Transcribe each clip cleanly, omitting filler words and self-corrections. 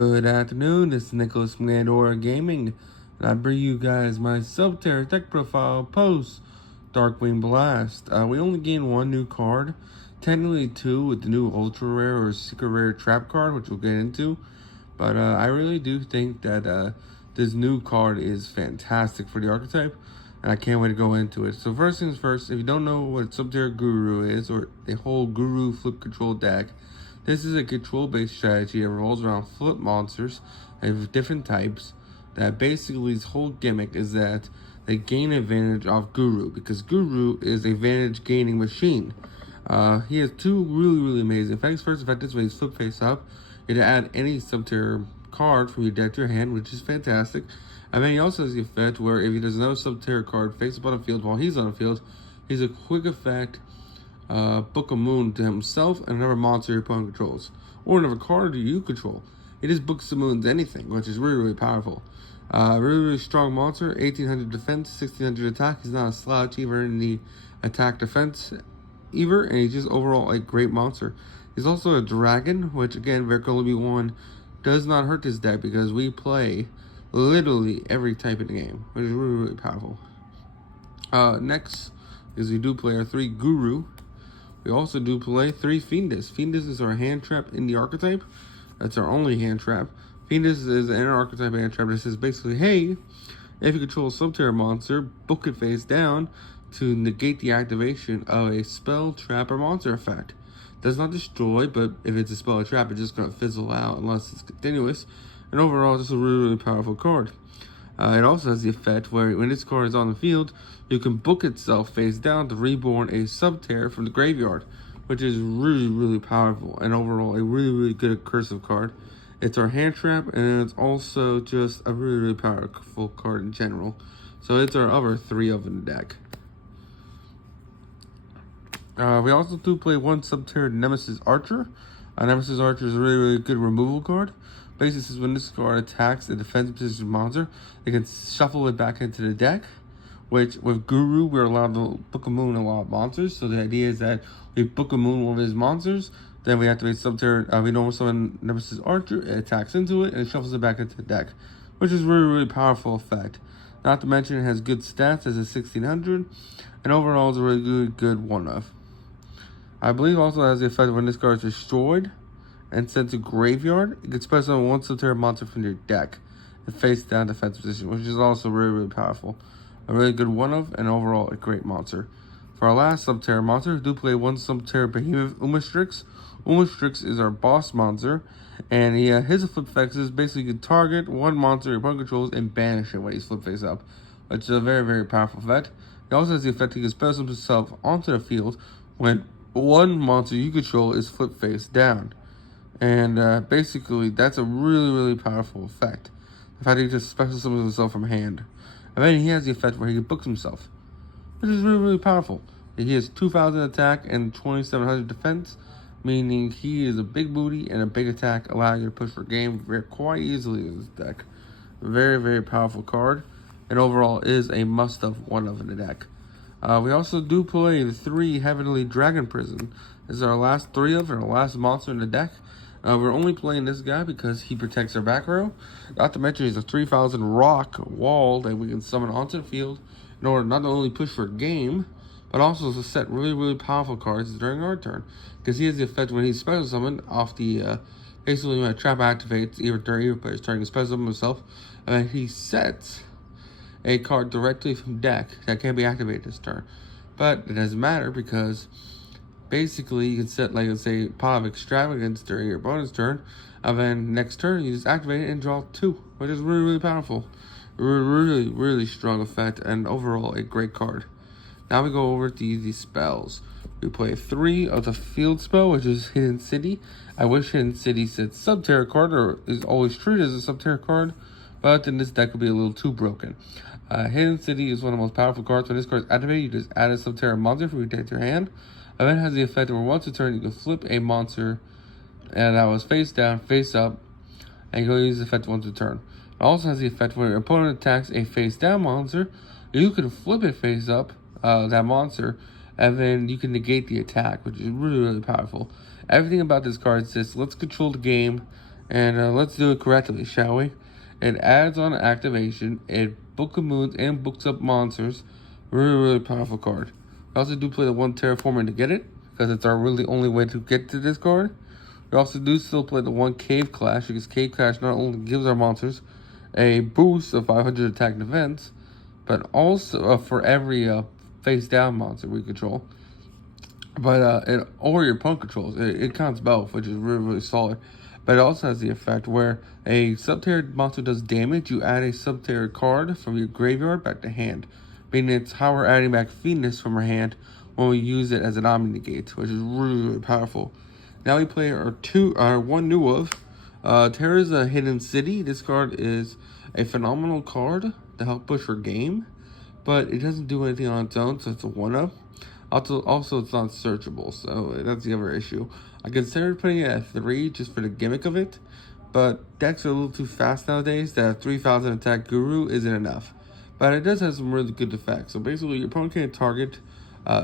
Good afternoon, this is Nicholas from Andorra Gaming, and I bring you guys my Subterror deck profile post Darkwing Blast. We only gained one new card, technically two with the new Ultra Rare or Secret Rare Trap card, which we'll get into. But I really do think that this new card is fantastic for the archetype, and I can't wait to go into it. So first things first, if you don't know what Subterror Guru is, or a whole Guru flip control deck, this is a control-based strategy that revolves around flip monsters of different types. That basically his whole gimmick is that they gain advantage off Guru, because Guru is a advantage gaining machine. He has two really amazing effects. First effect is when he's flip face up, you can add any Subterror card from your deck to your hand, which is fantastic. And then he also has the effect where if he does no Subterror card face up on the field while he's on the field, he's a quick effect Book a Moon to himself and another monster your opponent controls, or another card you control. It just books the moons anything, which is really powerful. Really strong monster, 1800 defense, 1600 attack. He's not a slouch either in the attack defense either, and he's just overall a great monster. He's also a dragon, which again, there can only be one. Does not hurt this deck because we play literally every type in the game, which is really powerful. Next is we do play our 3 Guru. We also do play 3 Fiendus. Fiendus is our hand trap in the archetype. That's our only hand trap. Fiendus is an archetype hand trap that says basically, hey, if you control a Subterror monster, book it face down to negate the activation of a spell, trap, or monster effect. Does not destroy, but if it's a spell or trap, it's just going to fizzle out unless it's continuous. And overall, it's just a really powerful card. It also has the effect where when this card is on the field, you can book itself face down to reborn a Subterror from the graveyard, which is really powerful and overall a really good cursive card. It's our hand trap, and it's also just a really powerful card in general. So it's our other 3 of in the deck. We also do play 1 Subterror Nemesis Archer. Nemesis Archer is a really good removal card. Basically, this is when this card attacks a defensive position monster, they can shuffle it back into the deck. Which, with Guru, we're allowed to Book a Moon a lot of monsters. So the idea is that we Book a Moon one of his monsters, then we activate Subterror, we normal summon Nemesis Archer, it attacks into it, and it shuffles it back into the deck. Which is really powerful effect. Not to mention it has good stats as a 1600, and overall it's a really good one-of. I believe also has the effect when this card is destroyed and sent to graveyard, you can special summon 1 Subterror monster from your deck and face down defensive position, which is also really powerful. A really good one-of, and overall a great monster. For our last Subterror monster, we do play 1 Subterror Behemoth Umastrix. Umastrix is our boss monster, and his flip effects is basically you can target 1 monster your opponent controls and banish it when he's flip face up, which is a very powerful effect. He also has the effect he can special himself onto the field when 1 monster you control is flip face down. And basically, that's a really powerful effect. The fact that he just special summons himself from hand. And then he has the effect where he can book himself, which is really powerful. He has 2000 attack and 2700 defense, meaning he is a big booty and a big attack, allowing you to push for game quite easily in this deck. Very powerful card, and overall is a must-have one-of in the deck. We also do play the 3 Heavenly Dragon Prison. This is our last 3 of, our last monster in the deck. We're only playing this guy because he protects our back row. Not to mention he's a 3000 rock wall that we can summon onto the field in order not only push for game, but also to set really powerful cards during our turn. Because he has the effect when he's special summoned off the, basically when a trap activates, either during either player's turn, he can special summon himself, and he sets a card directly from deck that can't be activated this turn. But it doesn't matter because basically you can set, like, let's say, Pot of Extravagance during your opponent's turn, and then next turn you just activate it and draw 2, which is really powerful. Really strong effect, and overall a great card. Now we go over to the spells. We play 3 of the field spell, which is Hidden City. I wish Hidden City said Subterror card, or is always treated as a Subterror card, but then this deck would be a little too broken. Hidden City is one of the most powerful cards. When this card is activated, you just add a Subterror monster from your deck to your hand. And then it has the effect where once a turn, you can flip a monster and that was face down, face up, and you can use the effect once a turn. It also has the effect where your opponent attacks a face down monster, you can flip it face up, that monster, and then you can negate the attack, which is really powerful. Everything about this card says, let's control the game, And let's do it correctly, shall we? It adds on activation, it Book of Moons and books up monsters. Really powerful card. We also do play the one Terraforming to get it, because it's our really only way to get to this card. We also do still play the one Cave Clash, because Cave Clash not only gives our monsters a boost of 500 attack and defense, but also for every face down monster we control. But or your opponent controls, it counts both, which is really solid. But it also has the effect where a Subterror monster does damage, you add a Subterror card from your graveyard back to hand. Meaning it's how we're adding back Phoenix from our hand when we use it as an Omni Negate, which is really powerful. Now we play our one new of Terra's a Hidden City. This card is a phenomenal card to help push your game, but it doesn't do anything on its own, so it's a one-up. Also, it's not searchable, so that's the other issue. I considered putting it at 3 just for the gimmick of it, but decks are a little too fast nowadays. That 3,000 attack Guru isn't enough. But it does have some really good effects. So basically, your opponent can target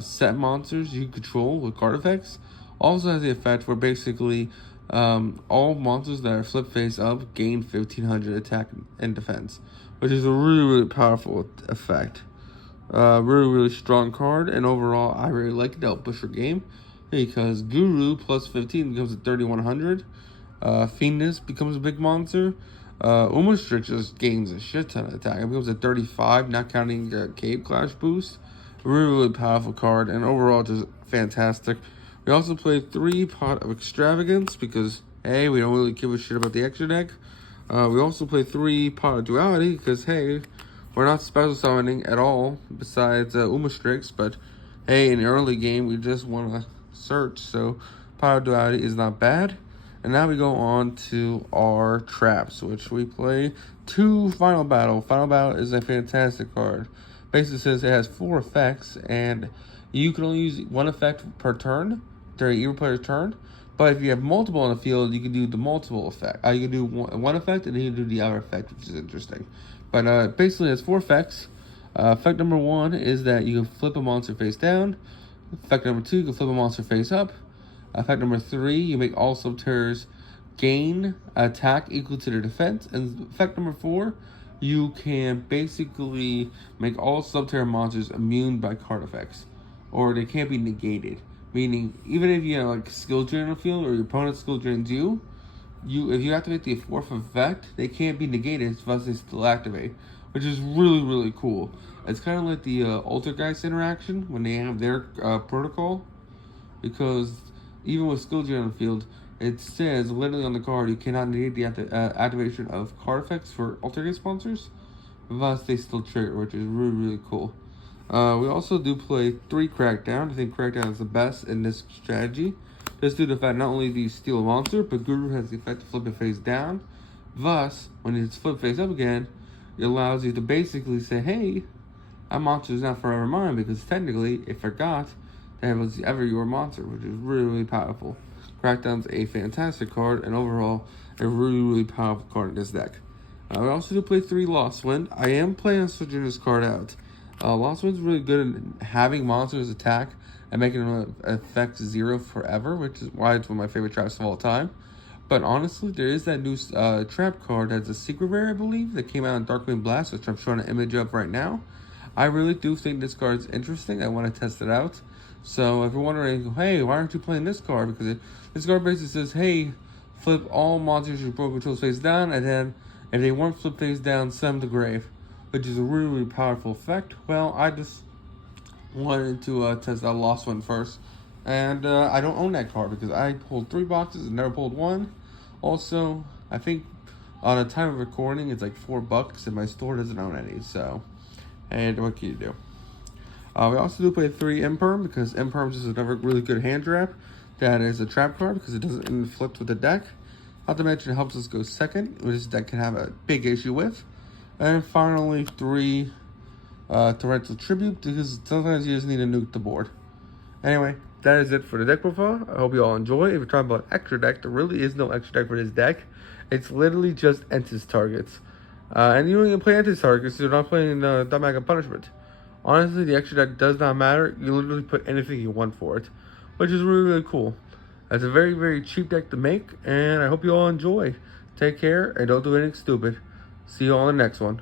set monsters you control with card effects. Also has the effect where basically all monsters that are flip face up gain 1,500 attack and defense, which is a really powerful effect. Really strong card, and overall I really like it to help push your game, because Guru plus 15 becomes a 3,100. Phoenix becomes a big monster. Umastric just gains a shit ton of attack. It becomes a 35, not counting Cave Clash boost. Really powerful card, and overall just fantastic. We also play 3 Pot of Extravagance because, hey, we don't really give a shit about the extra deck. We also play 3 Pot of Duality because, hey, we're not special summoning at all besides Umastrix, but hey, in the early game, we just want to search, so Pot of Duality is not bad. And now we go on to our traps, which we play 2 Final Battle. Final Battle is a fantastic card. Basically says it has 4 effects, and you can only use 1 effect per turn during either player's turn. But if you have multiple on the field, you can do the multiple effect. You can do one effect, and then you can do the other effect, which is interesting. But basically, it's 4 effects. Effect number 1 is that you can flip a monster face down. Effect number 2, you can flip a monster face up. Effect number 3, you make all Subterrors gain attack equal to their defense. And effect number 4, you can basically make all Subterror monsters immune by card effects, or they can't be negated. Meaning, even if you have like skill drain on the field, or your opponent's skill drains you, if you activate the 4th effect, they can't be negated, thus they still activate, which is really cool. It's kind of like the Altergeist interaction when they have their protocol, because even with skill drain on the field, it says literally on the card you cannot negate the activation of card effects for Altergeist monsters, thus they still trigger, which is really cool. We also do play 3 Crackdown. I think Crackdown is the best in this strategy. Just due to the fact not only do you steal a monster, but Guru has the effect to flip it face down. Thus, when it's flipped face up again, it allows you to basically say, hey, that monster is not forever mine, because technically it forgot that it was ever your monster, which is really powerful. Crackdown's a fantastic card, and overall, a really powerful card in this deck. We also do play 3 Lost Wind. I am planning on switching this card out. Lost Wind's really good in having monsters attack and making them affect 0 forever, which is why it's one of my favorite traps of all time. But honestly, there is that new trap card that's a secret rare, I believe, that came out in Darkwing Blast, which I'm showing an image of right now. I really do think this card is interesting. I want to test it out. So if you're wondering, hey, why aren't you playing this card? Because this card basically says, hey, flip all monsters your opponent controls face down, and then if they weren't flipped face down, send them to grave, which is a really powerful effect. Well, I just wanted to test out Lost One first. And I don't own that card because I pulled 3 boxes and never pulled 1. Also, I think on a time of recording, it's like $4 and my store doesn't own any. So, and what can you do? We also do play 3 Imperm because Imperm is another really good hand trap. That is a trap card because it doesn't inflict with the deck. Not to mention it helps us go second, which this deck can have a big issue with. And finally, 3 Torrential Tribute, because sometimes you just need to nuke the board. Anyway, that is it for the deck profile. I hope you all enjoy. If you're talking about extra deck, there really is no extra deck for this deck. It's literally just Entis targets. And you don't even play Entis targets, so you're not playing Dumback and Punishment. Honestly, the extra deck does not matter. You literally put anything you want for it, which is really cool. It's a very, very cheap deck to make, and I hope you all enjoy. Take care, and don't do anything stupid. See you all in the next one.